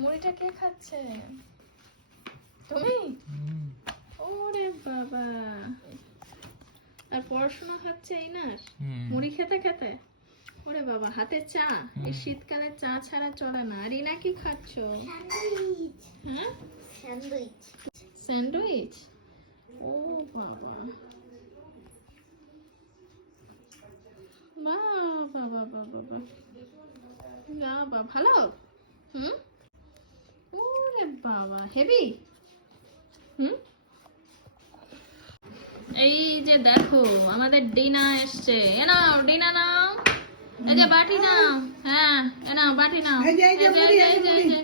মুড়িটা কে খাচ্ছে? তুমি? ওরে বাবা। আর পড়াশোনা খাচ্ছে এই না মুড়ি খেতে খেতে? ওরে বাবা হাতে চা। এই শীতকালে চা ছাড়া চলে না। আর ইনা কি খাচ্ছ? স্যান্ডউইচ। হ্যাঁ? স্যান্ডউইচ। স্যান্ডউইচ? ও বাবা। বাবা বাবা বাবা বাবা ভালো? হুম? হেভি? হুম? এই যে দেখো আমাদের ডিনা এসছে। এ নাও ডিনা নাও। এই যে বাটি নাও। হ্যাঁ এ নাও বাটি নাও। এই যে, এই যে এই যে, মুড়ি, এই যে, এই এই যে। যে,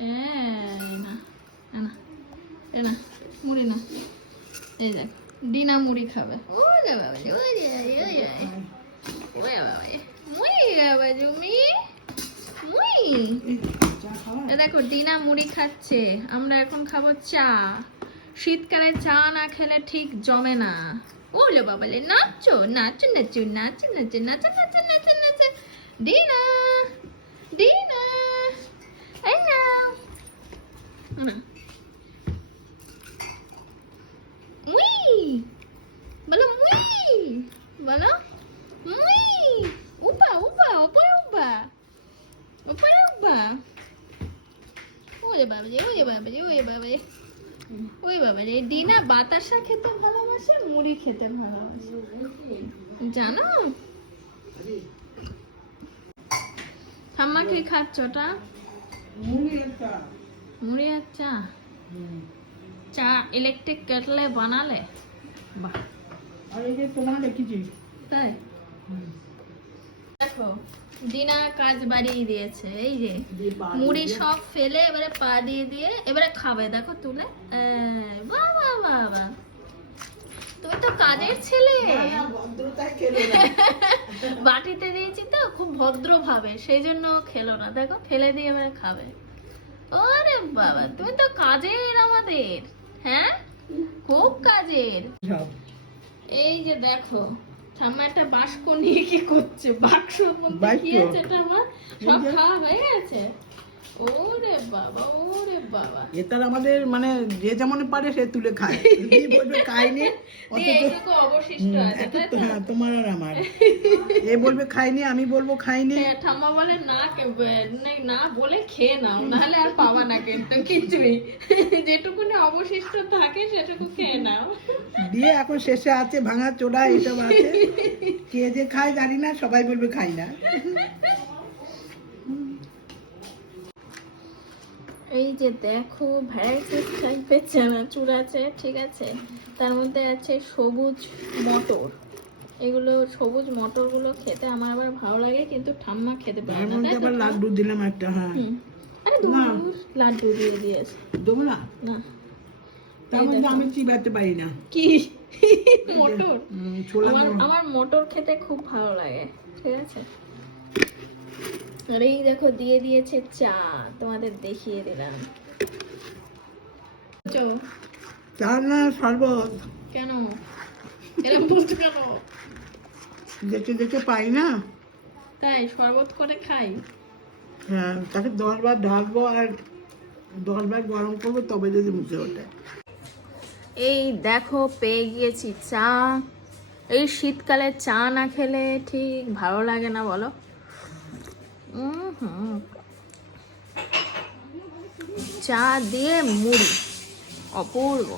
এই না না এ না মুড়ি না। এই দেখ ডিনা মুড়ি খাবে। ও যা বাবা ও যা ও যা ও বাবা মুই বাবা জমি মুই চা খাওয়া এ দেখো, ডিনা মুড়ি খাচ্ছে। আমরা এখন খাব চা। শীতকালে চা না খেলে ঠিক জমে না। ওলে বাবালে নাচো নাচো নাচো নাচো নাচো নাচো নাচো নাচো নাচো। ডিনা ডিনা, এই না ওরে বাবা রে ওরে বাবা রে ওরে বাবা রে। ওই বাবা রে ডিনা বাতাসা খেতে ভালোবাসে মুড়ি খেতে ভালোবাসে। জানো? ঠাম্মা কি খাচ্ছ ওটা মুড়ি আর চা। চা? ইলেকট্রিক কেটলে বানালে? বাহ। আর এই যে তোমার দেখেছি। তাই? দেখো ডিনা কাজ বাড়িয়ে দিয়েছে এই যে মুড়ি সব ফেলে এবারে পা দিয়ে দিয়ে এবারে খাবে দেখো তুলে। এই, বাহ বাহ বাহ বাহ। তুমি তো কাজের ছেলে। বাটিতে দিয়েছি তো খুব ভদ্র ভাবে সেই জন্য খেলো না। দেখো ফেলে দিয়ে এবারে খাবে। ওরে বাবা তুমি তো কাজের আমাদের হ্যাঁ? খুব কাজের। এই যে দেখো ঠাম্মা একটা বাস্ক নিয়ে কি করছে? বাক্সর মধ্যে কি আছে আমার? সব খাওয়া হয়ে গেছে? ওরে বাবা ওরে বাবা। এটার আমাদের মানে যে যেমন পারে সে তুলে খায়। তুমি বলবে খাইনি এইটুকু অবশিষ্ট আছে? হ্যাঁ তোমার আর আমার। এ বলবে খাইনি আমি বলব খাইনি হ্যাঁ, ঠাম্মা বলে না না বলে খেয়ে নাও নাহলে আর পাবা না কিন্তু কিছুই। যেটুকুনি অবশিষ্ট থাকে সেটুকু খেয়ে নাও। দিয়ে এখন শেষে আছে ভাঙা চোড়া এইসব আছে। কে যে খায় জানি না সবাই বলবে খাই না। এই যে দেখো ভ্যারাইটিস টাইপের চানাচুর আছে ঠিক আছে? তার মধ্যে আছে সবুজ মটর। এগুলো সবুজ মটরগুলো খেতে আমার আবার ভালো লাগে কিন্তু ঠাম্মা খেতে পারে না আবার লাড্ডু দিলাম একটা হ্যাঁ। আরে লাড্ডু দিয়ে দিয়েছে। দেবো না না। তার মধ্যে আমি চিবাতে পারি না। কি? মটর? আমার মটর। আমার মটর খেতে খুব ভালো লাগে ঠিক আছে? আর এই দেখো দিয়ে দিয়েছে চা তোমাদের দেখিয়ে দিলাম। চা। না শরবত? কেন? এরকম বলছো কেন? পাই না। তাই শরবত করে খাই। হ্যাঁ তাকে দশবার ঢাকবো আর দশবার গরম করব তবে যদি মুখে ওঠে। এই দেখো, পেয়ে গিয়েছি চা। এই শীতকালে চা না খেলে ঠিক ভালো লাগে না, বলো। চা দিয়ে মুড়ি, অপূর্ব।